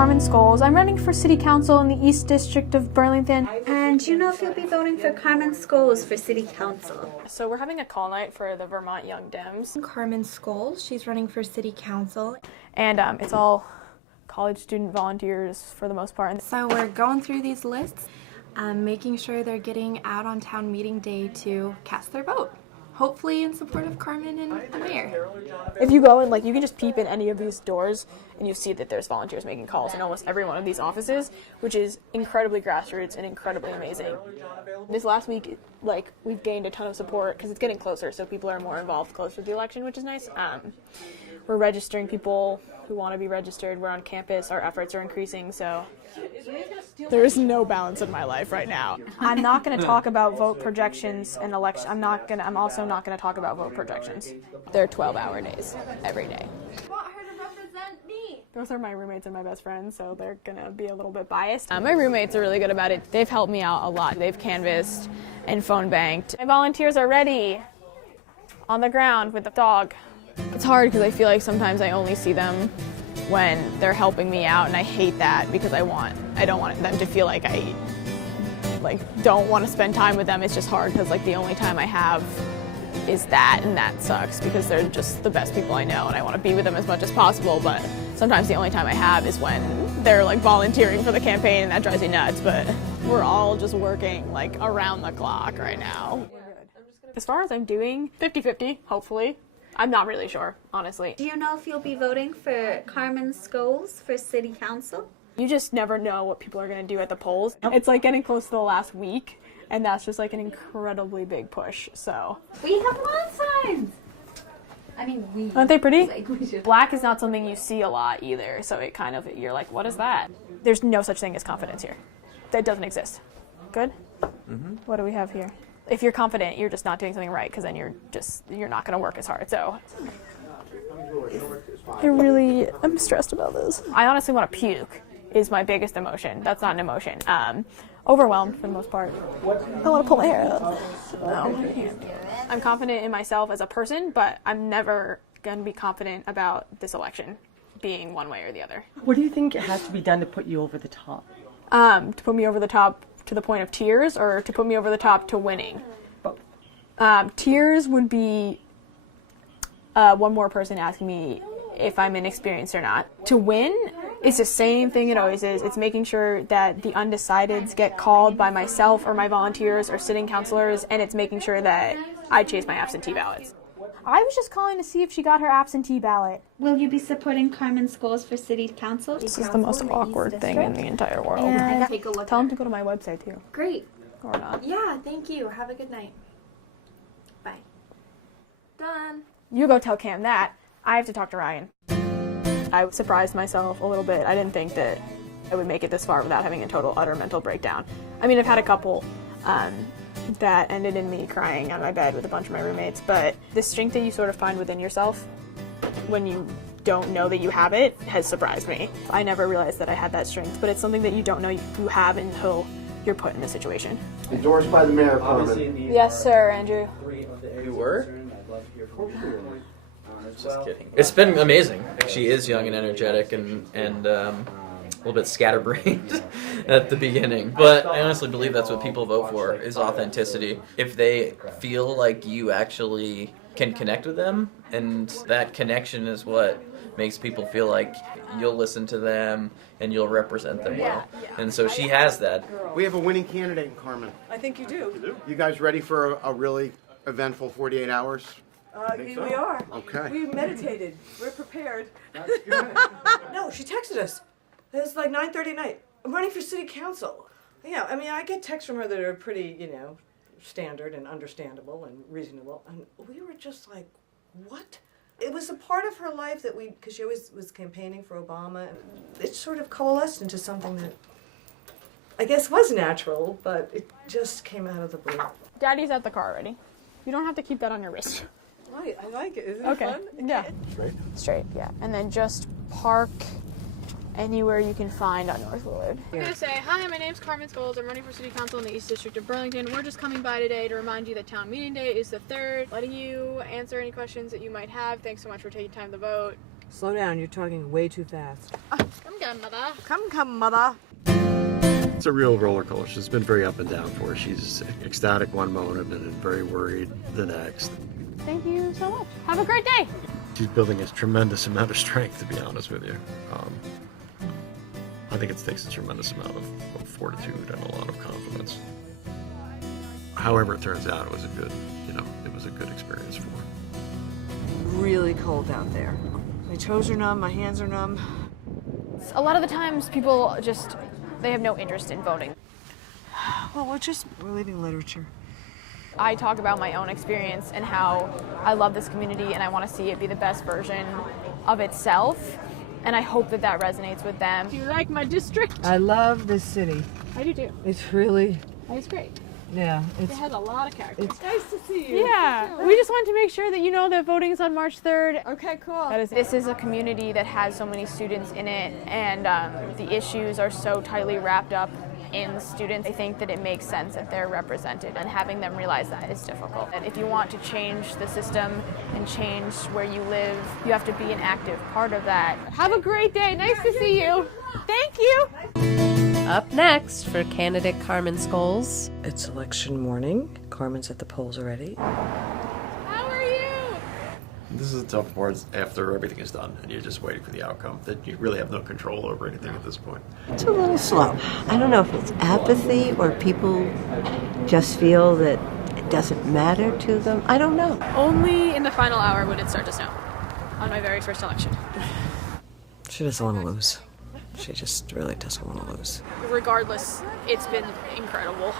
Carmen Scoles. I'm running for City Council in the East District of Burlington. And do you know if you'll be voting for Carmen Scoles for City Council? So we're having a call night for the Vermont Young Dems. Carmen Scoles, she's running for City Council. And it's all college student volunteers for the most part. So we're going through these lists, making sure they're getting out on town meeting day to cast their vote. Hopefully in support of Carmen and the mayor. If you go and you can just peep in any of these doors and you see that there's volunteers making calls in almost every one of these offices, which is incredibly grassroots and incredibly amazing. This last week, we've gained a ton of support because it's getting closer, so people are more involved closer to the election, which is nice. We're registering people who want to be registered. We're on campus. Our efforts are increasing, so there is no balance in my life right now. I'm not going to talk about vote projections and election. I'm also not going to talk about vote projections. They're 12-hour days every day. I want her to represent me. Those are my roommates and my best friends, so they're going to be a little bit biased. My roommates are really good about it. They've helped me out a lot. They've canvassed and phone banked. My volunteers are ready on the ground with the dog. It's hard because I feel like sometimes I only see them when they're helping me out, and I hate that because I don't want them to feel like I don't want to spend time with them. It's just hard because the only time I have is that, and that sucks because they're just the best people I know and I want to be with them as much as possible, but sometimes the only time I have is when they're volunteering for the campaign, and that drives me nuts. But we're all just working around the clock right now. As far as I'm doing, 50-50, hopefully. I'm not really sure, honestly. Do you know if you'll be voting for Carmen Scoles for City Council? You just never know what people are going to do at the polls. It's getting close to the last week, and that's just an incredibly big push, so. We have lawn signs! I mean, Aren't they pretty? Black is not something you see a lot either, so it kind of, you're what is that? There's no such thing as confidence here. That doesn't exist. Good? Mm-hmm. What do we have here? If you're confident, you're just not doing something right, because then you're not going to work as hard. So I'm stressed about this. I honestly want to puke is my biggest emotion. That's not an emotion. Overwhelmed for the most part. I want to pull my hair out. No, I'm confident in myself as a person, but I'm never going to be confident about this election being one way or the other. What do you think has to be done to put you over the top? To put me over the top to the point of tears, or to put me over the top to winning? Both. Tears would be one more person asking me if I'm inexperienced or not. To win, it's the same thing it always is. It's making sure that the undecideds get called by myself or my volunteers or sitting councilors, and it's making sure that I chase my absentee ballots. I was just calling to see if she got her absentee ballot. Will you be supporting Carmen Scoles for City Council? This is the most awkward thing in the entire world. And Take a look. Tell them to go to my website too. Great. Or not. Yeah, thank you. Have a good night. Bye. Done. You go tell Cam that. I have to talk to Ryan. I surprised myself a little bit. I didn't think that I would make it this far without having a total, utter mental breakdown. I mean, I've had a couple that ended in me crying on my bed with a bunch of my roommates, but the strength that you sort of find within yourself when you don't know that you have it has surprised me. I never realized that I had that strength, but it's something that you don't know you have until you're put in a situation. Endorsed by the mayor, Carmen. Yes, sir, Andrew. You were? Just kidding. It's been amazing. She is young and energetic and a little bit scatterbrained at the beginning. But I honestly believe that's what people vote for, is authenticity. If they feel like you actually can connect with them, and that connection is what makes people feel like you'll listen to them and you'll represent them well. And so she has that. We have a winning candidate, Carmen. I think you do. You guys ready for a really eventful 48 hours? We are. Okay. We meditated. We're prepared. That's good. No, she texted us. It's 9:30 at night. I'm running for city council. Yeah, I mean, I get texts from her that are pretty, standard and understandable and reasonable. And we were just like, what? It was a part of her life that because she always was campaigning for Obama. It sort of coalesced into something that I guess was natural, but it just came out of the blue. Daddy's at the car already. You don't have to keep that on your wrist. Right, I like it. Isn't Okay. it fun? Yeah. Straight, yeah. And then just park anywhere you can find on North Willard. I'm going to say, hi, my name's Carmen Scoles. I'm running for City Council in the East District of Burlington. We're just coming by today to remind you that town meeting day is the 3rd. Letting you answer any questions that you might have. Thanks so much for taking time to vote. Slow down, you're talking way too fast. Come, mother. Come, mother. It's a real roller coaster. It's been very up and down for her. She's ecstatic one moment and then very worried the next. Thank you so much. Have a great day. She's building a tremendous amount of strength, to be honest with you. I think it takes a tremendous amount of fortitude and a lot of confidence. However it turns out, it was a good experience for her. Really cold out there. My toes are numb, my hands are numb. A lot of the times people they have no interest in voting. Well, we're leaving literature. I talk about my own experience and how I love this community and I want to see it be the best version of itself. And I hope that resonates with them. Do you like my district? I love this city. I do too. It's really, It's great. yeah, It has a lot of character. It's nice to see you. Yeah, we just wanted to make sure that you know that voting is on March 3rd. Okay, cool. This is a community that has so many students in it, and the issues are so tightly wrapped up in students. I think that it makes sense that they're represented, and having them realize that is difficult. And if you want to change the system and change where you live, you have to be an active part of that. Have a great day. Nice to see you. Thank you. Up next for candidate Carmen Scoles. It's election morning. Carmen's at the polls already. How are you? This is the tough part after everything is done and you're just waiting for the outcome, that you really have no control over anything at this point. It's a little slow. I don't know if it's apathy or people just feel that it doesn't matter to them. I don't know. Only in the final hour would it start to snow on my very first election. She doesn't want to lose. She just really doesn't want to lose. Regardless, it's been incredible.